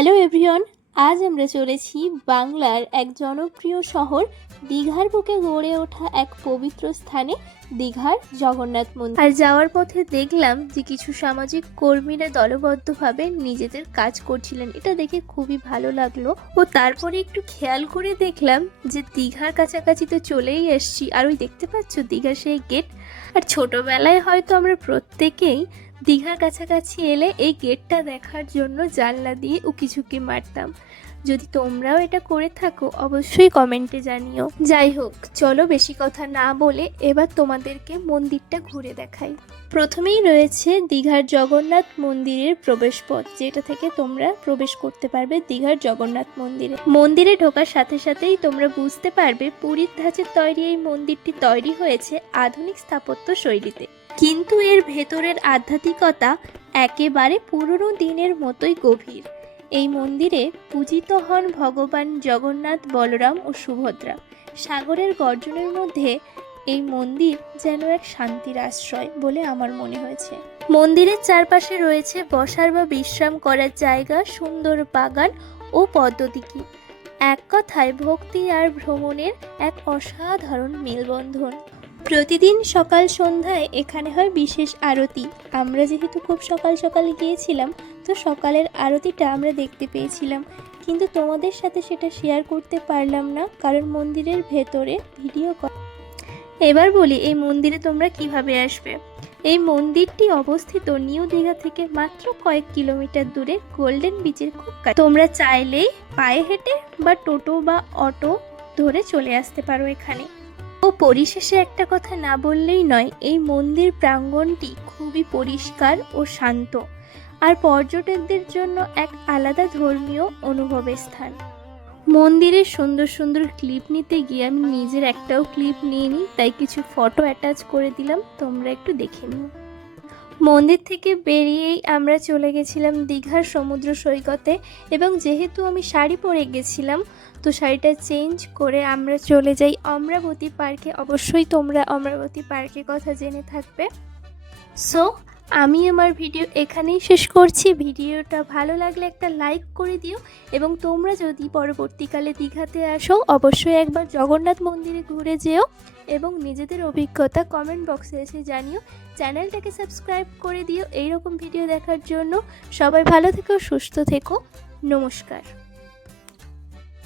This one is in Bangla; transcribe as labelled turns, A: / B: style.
A: হ্যালো এভরিওয়ান, আজ আমরা চলেছি বাংলার এক জনপ্রিয় শহর, দীঘার বুকে গড়ে ওঠা এক পবিত্র স্থানে, দীঘার জগন্নাথ মন্দির। আর যাওয়ার পথে দেখলাম যে কিছু সামাজিক কর্মীরা দলবদ্ধভাবে নিজেদের কাজ করছিলেন। এটা দেখে খুবই ভালো লাগল। ও তারপরে একটু খেয়াল করে দেখলাম যে দীঘার কাছাকাছি তো চলেই এসছি। আর ওই দেখতে পাচ্ছ দীঘার সেই গেট আর ছোটবেলায় হয়তো আমরা প্রত্যেকেই দীঘার কাছাকাছি এলে এই গেটটা দেখার জন্য জানলা দিয়ে উকিঝুঁকি মারতাম। যদি তোমরাও এটা করে থাকো, অবশ্যই কমেন্টে জানিও। যাই হোক, চলো বেশি কথা না বলে এবার তোমাদেরকে মন্দিরটা ঘুরে দেখাই। প্রথমেই রয়েছে দীঘার জগন্নাথ মন্দিরের প্রবেশপথ, যেটা থেকে তোমরা প্রবেশ করতে পারবে দীঘার জগন্নাথ মন্দিরে। মন্দিরে ঢোকার সাথে সাথেই তোমরা বুঝতে পারবে পুরীর ধাঁচের তৈরি, এই মন্দিরটি তৈরি হয়েছে আধুনিক স্থাপত্য শৈলীতে। কিন্তু এর ভেতরের আধ্যাত্মিকতা একেবারে পুরনো দিনের মতোই গভীর। এই মন্দিরে পূজিত হন ভগবান জগন্নাথ, বলরাম ও সুভদ্রা। সাগরের গর্জনের মধ্যে এই মন্দির যেন এক শান্তির আশ্রয় বলে আমার মনে হয়েছে। মন্দিরের চারপাশে রয়েছে বসার বা বিশ্রাম করার জায়গা, সুন্দর বাগান ও পদ্ধতিকি এক কথায় ভক্তি আর ভ্রমণের এক অসাধারণ মেলবন্ধন। প্রতিদিন সকাল সন্ধ্যায় এখানে হয় বিশেষ আরতি। আমরা যেহেতু খুব সকাল সকাল গিয়েছিলাম, তো সকালের আরতিটা আমরা দেখতে পেয়েছিলাম। কিন্তু তোমাদের সাথে সেটা শেয়ার করতে পারলাম না, কারণ মন্দিরের ভেতরে ভিডিও এবার বলি, এই মন্দিরে তোমরা কীভাবে আসবে? এই মন্দিরটি অবস্থিত নিউ দীঘা থেকে মাত্র কয়েক কিলোমিটার দূরে গোল্ডেন বিচের খুব তোমরা চাইলেই পায়ে হেঁটে বা টোটো বা অটো ধরে চলে আসতে পারো এখানে। ও পরিশেষে একটা কথা না বললেই নয়, এই মন্দির প্রাঙ্গণটি খুবই পরিষ্কার ও শান্ত আর পর্যটকদের জন্য এক আলাদা ধর্মীয় অনুভবের স্থান। মন্দিরের সুন্দর সুন্দর ক্লিপ নিতে গিয়ে আমি নিজের একটাও ক্লিপ নিয়ে নিই তাই কিছু ফটো অ্যাটাচ করে দিলাম, তোমরা একটু দেখে নিও। মন্দির থেকে বেরিয়েই আমরা চলে গেছিলাম দীঘার সমুদ্র সৈকতে এবং যেহেতু আমি শাড়ি পরে গেছিলাম, তো শাড়িটা চেঞ্জ করে আমরা চলে যাই অমরাবতী পার্কে। অবশ্যই তোমরা অমরাবতী পার্কের কথা জেনে থাকবে। সো আমি আমার ভিডিও এখানেই শেষ করছি। ভিডিওটা ভালো লাগলে একটা লাইক করে দিও এবং তোমরা যদি পরবর্তীকালে দীঘাতে আসো, অবশ্যই একবার জগন্নাথ মন্দিরে ঘুরে যেও এবং নিজেদের অভিজ্ঞতা কমেন্ট বক্সে এসে জানিও। চ্যানেলটাকে সাবস্ক্রাইব করে দিও। এইরকম ভিডিও দেখার জন্য সবাই ভালো থেকো, সুস্থ থেকো। নমস্কার।